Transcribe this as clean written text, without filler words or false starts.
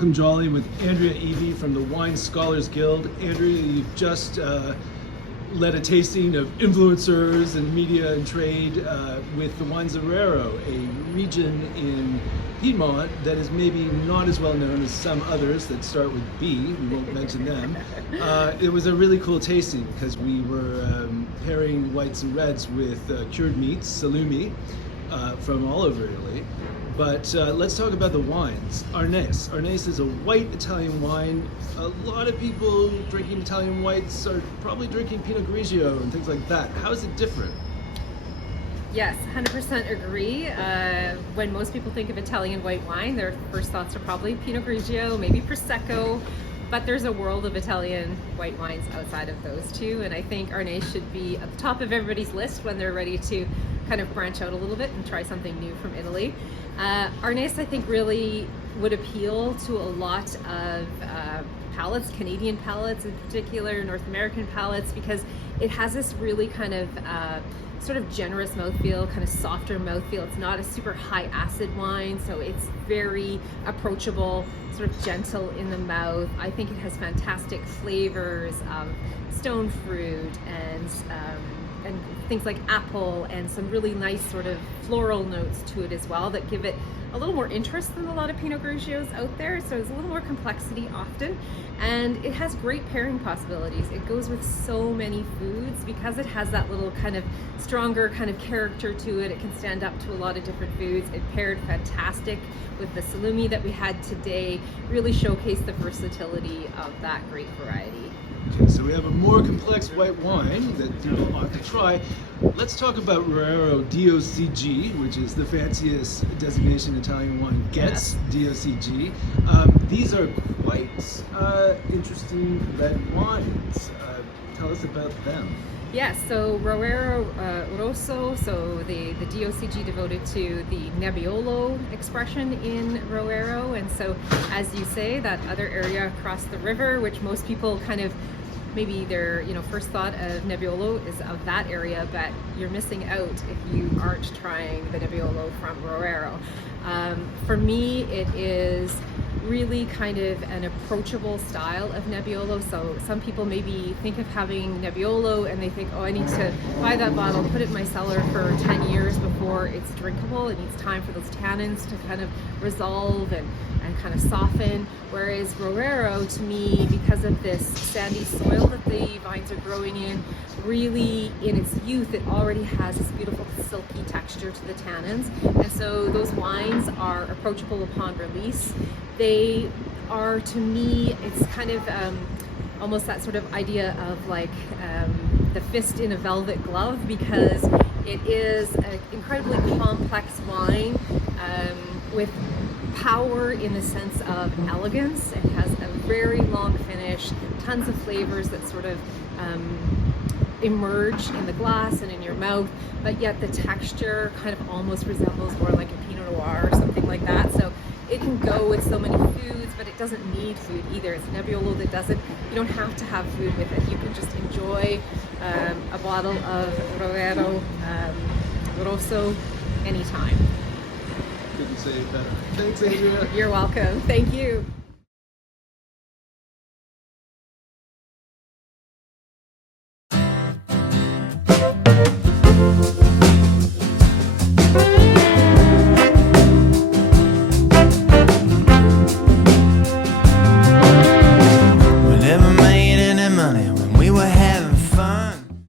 Malcolm Jolly with Andrea Evie from the Wine Scholars Guild. Andrea, you've just led a tasting of influencers and media and trade with the wines of Roero, a region in Piedmont that is maybe not as well known as some others that start with B. We won't mention them. It was a really cool tasting because we were pairing whites and reds with cured meats, salumi, from all over Italy. But let's talk about the wines. Arneis. Arneis is a white Italian wine. A lot of people drinking Italian whites are probably drinking Pinot Grigio and things like that. How is it different? Yes, 100% agree. When most people think of Italian white wine, their first thoughts are probably Pinot Grigio, maybe Prosecco, but there's a world of Italian white wines outside of those two, and I think Arneis should be at the top of everybody's list when they're ready to kind of branch out a little bit and try something new from Italy. Arneis, I think, really would appeal to a lot of palates, Canadian palates in particular, North American palates, because it has this really kind of sort of generous mouthfeel, kind of softer mouthfeel. It's not a super high acid wine, so it's very approachable, sort of gentle in the mouth. I think it has fantastic flavors of stone fruit and things like apple, and some really nice sort of floral notes to it as well that give it a little more interest than a lot of Pinot Grigios out there. So there's a little more complexity often, and it has great pairing possibilities. It goes with so many foods because it has that little kind of stronger kind of character to it. It can stand up to a lot of different foods. It paired fantastic with the salumi that we had today, really showcased the versatility of that great variety. Okay, so we have a more complex white wine that people ought to try. Let's talk about Roero DOCG, which is the fanciest designation Italian wine gets, DOCG. These are quite interesting red wines. Tell us about them. Yes, so Roero Rosso, so the DOCG devoted to the Nebbiolo expression in Roero, and so as you say, that other area across the river, which most people kind of maybe their first thought of Nebbiolo is of that area, but you're missing out if you aren't trying the Nebbiolo from Roero. For me, it is really kind of an approachable style of Nebbiolo. So some people maybe think of having Nebbiolo and they think, oh, I need to buy that bottle, put it in my cellar for 10 years before it's drinkable. It needs time for those tannins to kind of resolve and kind of soften. Whereas Roero, to me, because of this sandy soil that the vines are growing in, really in its youth, it already has this beautiful silky texture to the tannins. And so those wines are approachable upon release. They are, to me, it's kind of almost that sort of idea of like the fist in a velvet glove, because it is an incredibly complex wine with power in the sense of elegance. It has a very long finish, tons of flavors that sort of emerge in the glass and in your mouth, but yet the texture kind of almost resembles more like a Pinot Noir or something like that. So it can go with so many foods, but it doesn't need food either. It's Nebbiolo that doesn't, you don't have to have food with it. You can just enjoy a bottle of Roero Rosso anytime. Couldn't say it better. Thanks, Andrea. You're welcome. Thank you.